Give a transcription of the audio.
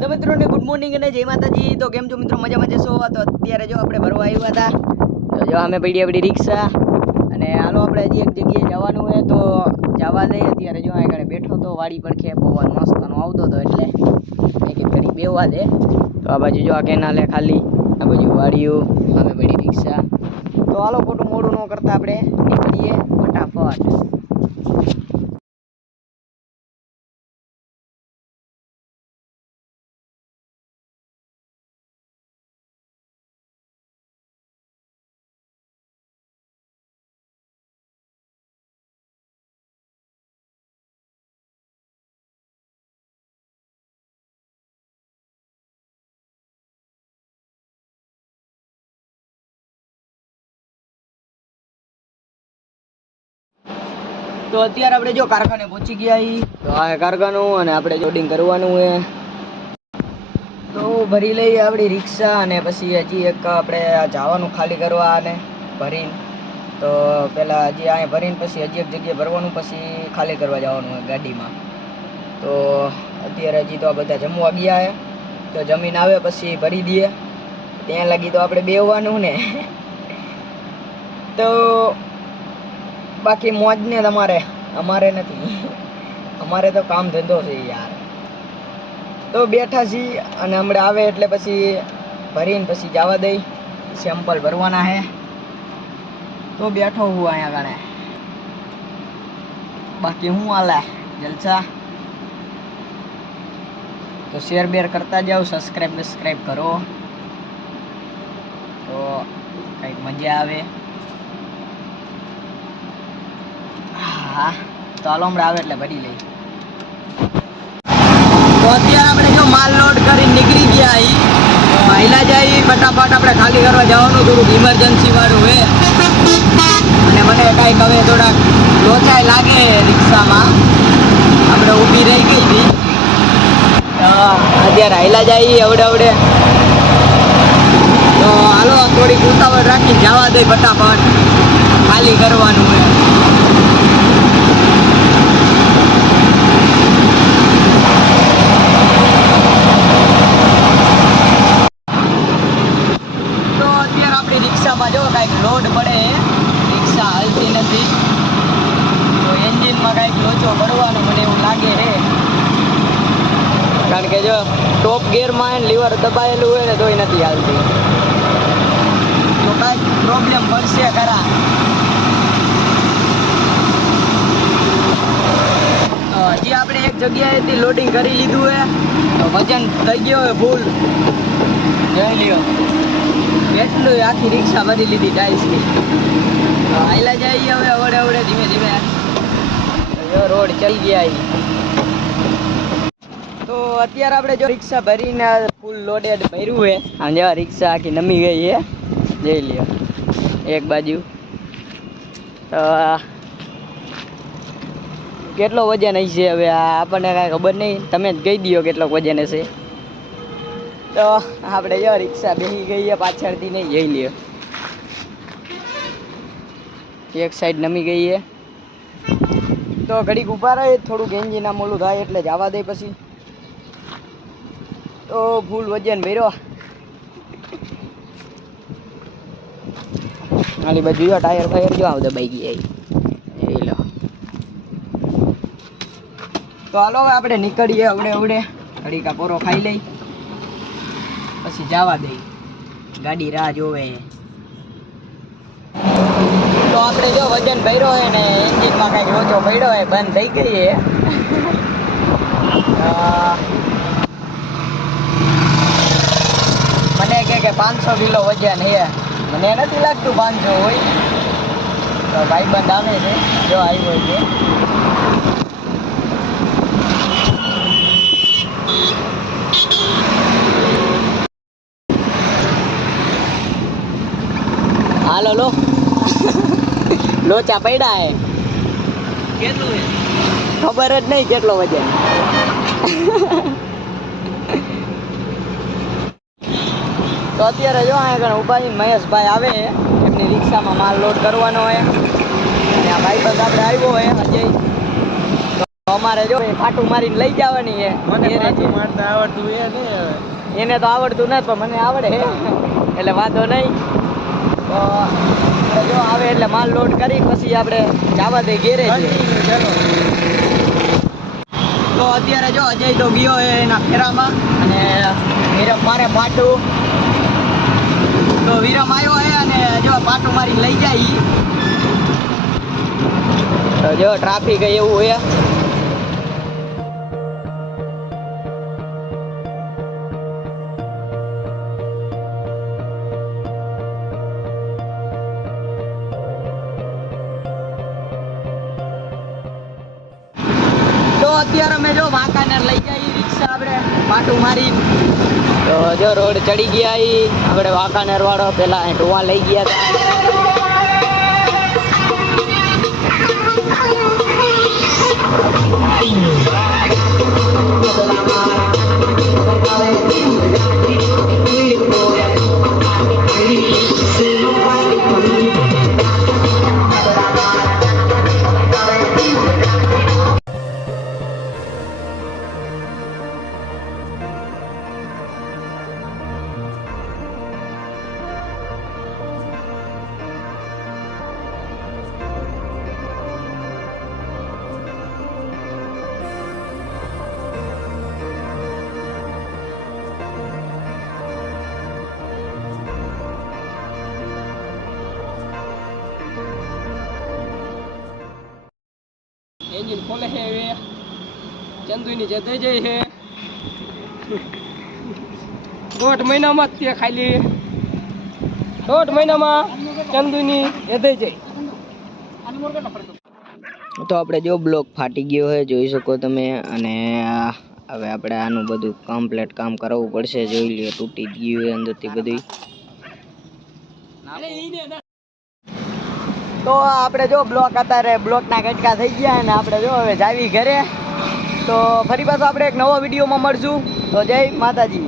બધા મિત્રોને good morning અને જય માતાજી. તો કેમ છો મિત્રો? મજામાં જશો? તો અત્યારે જો આપણે ભરવા આવ્યા હતા. તો જો અમે પડી રિક્ષા. અને હાલો આપણે હજી એક જગ્યાએ જવાનું હોય તો જવા દઈએ. અત્યારે જો આગળ બેઠો તો વાડી પડખે પવન મસ્તનો આવતો હતો એટલે એક એક ઘડી બેવા દે. તો આ બાજુ જો આ કેનાલે ખાલી, આ બાજુ વાડીઓ, અમે પડી રિક્ષા. તો હાલો ખોટું મોડું ન કરતા આપણે નીકળીએ ફટાફટ. તો અત્યારે આપણે જો કારખાને પહોંચી ગયા તો આ કારખાનું અને આપણે જોડિંગ કરવાનું છે. તો ભરી લઈએ આપણી રિક્ષા અને પછી હજી એક આપણે જવાનું ખાલી કરવા અને ભરીને. તો પહેલાં હજી અહીંયા ભરીને પછી હજી એક જગ્યાએ ભરવાનું, પછી ખાલી કરવા જવાનું હોય ગાડીમાં. તો અત્યારે હજી તો આ બધા જમવા ગયા છે. તો જમીન આવે પછી ભરી દઈએ. ત્યાં લાગી તો આપણે બેહવાનું ને. તો બાકી મોજ ને તમારે, અમારે નથી. અમારે તો કામ ધંધો છે યાર. તો બેઠા છીએ અને હમણાં આવે એટલે પછી ભરીને પછી જવા દઈ. સેમ્પલ ભરવાના હે. તો બેઠો હું અહીંયા આગળ બાકી હું હાલે, જલસા? તો શેર બેર કરતા જાઓ સબસ્ક્રાઈબ બસ્ક્રાઈબ કરો. તો કંઈક મજા આવે. હા હાલો હમણાં આવે એટલે ભરી લઈ તો અત્યારે આપણે જો માલ લોડ કરીને નીકળી ગયા અહીં મહિલા જાય ફટાફટ આપણે ખાલી કરવા જવાનું, થોડુંક ઇમરજન્સી વાળું હે. અને મને કાંઈક હવે થોડાક લોચાઈ લાગે રિક્ષામાં. આપણે ઊભી રહી ગઈ હતી. અત્યારે હાઈલા જાય અવડે અવડે તો હાલો, થોડીક ઉતાવળ રાખી જવા દે ફટાફટ. ખાલી કરવાનું હોય તો અત્યારે આપણી રિક્ષામાં જો કાંઈક લોડ પડે રિક્ષા હાલતી નથી તો એન્જિનમાં કાંઈક લોચો પડવાનો મને એવું લાગે છે કારણ કે જો ટોપ ગિયરમાં લીવર દબાયેલું હોય ને તોય નથી હાલતી. તો કાંઈક પ્રોબ્લેમ પડશે ખરા. હજી આપણે એક જગ્યાએથી લોડિંગ કરી લીધું હે. તો વજન થઈ ગયો હોય ફૂલ જોઈ લ્યો. એટલું આખી રિક્ષા ભરી લીધી ટાઈલ્સની હાઈલા જઈએ હવે અવડે અવડે ધીમે ધીમે. રોડ ચડી ગયા. તો અત્યારે આપણે જો રિક્ષા ભરીને ફૂલ લોડેડ ભર્યું છે. આમ જેવા રિક્ષા આખી નમી ગઈ છે. જઈ લ્યો. એક બાજુ. કેટલો વજન હશે હવે? આપણને કાંઈ ખબર નહીં. તમે જ કહી દો કેટલો વજન હશે. તો, આપણે જો રિક્ષા બેસી ગઈ છે પાછળથી નહીં જઈ લ્યો. એક સાઈડ નમી ગઈ છે. તો ઘડીક ઊભા રહે. થોડુંક એન્જિન આમ ઓલું થાય એટલે જવા દે પછી. તો ફૂલ વજન ભર્યો આલી બાજુ જો ટાયર ફાયર જો આવ દબાઈ ગયા એ લો. તો હાલો હવે આપણે નીકળીએ અવડે અવડે. ઘડીક પોરો ખાઈ લઈ. પછી જવા દઈ. ગાડી રાહ જોવે. તો આપણે જો વજન ભર્યો હોય ને એન્જિનમાં કાંઈક લોચો પડ્યો હોય બંધ થઈ ગઈ છે મને કહે કે પાંચસો કિલો વજન હે મને નથી લાગતું પાંચસો હોય. તો ભાઈબંધ આવે છે જો આવ્યો છે. હાલો લો. લોચા પડ્યા હે. કેટલું ખબર જ નહીં કેટલો વજન. તો અત્યારે જો અહીંયા આગળ ઉભાઈ મહેશભાઈ આવે એમની રિક્ષામાં માલ લોડ કરવાનો હોય અને આ ભાઈબંધ આપણે આવ્યો હોય અજય તો અમારે જો ફાટું મારીને લઈ જવાની છે. આવડતું એ નહીં એને તો આવડતું નથી પણ મને આવડે એટલે વાંધો નહીં. તો જો આવે એટલે માલ લોડ કરી પછી આપણે જવા દે ઘેરે તો અત્યારે જો અજય તો ગયો એના ફેરામાં. અને મારે પાટું તો વિરમ આવ્યો છે અને જો પાટો મારી લઈ જાય. તો જો ટ્રાફિક એવું હોય અત્યારે અમે જો વાંકાનેર લઈ જઈએ રિક્ષા આપણે પાટું મારી તો જો રોડ ચડી ગયા આપણે વાંકાનેર વાળો પેલા ટુવા ટોવા લઈ ગયા હતા એન્જિન ખોલે છે હવે. ચંદુની જતે જાય છે. દોઢ મહિનામાં જ તે ખાલી. દોઢ મહિનામાં ચંદુની જતે જાય. તો આપણે જો બ્લોક ફાટી ગયો છે, જોઈ શકો તમે. અને હવે આપણે આનું બધું કમ્પ્લીટ કામ કરાવવું પડશે. જોઈ લઈએ તૂટી ગયું અંદરથી બધું તો આપણે જો બ્લોક અત્યારે બ્લોકના કટકા થઈ ગયા અને આપણે જો હવે જાવી ઘરે. તો ફરી પાછો આપણે એક નવો વિડીયોમાં મળશું. તો જય માતાજી.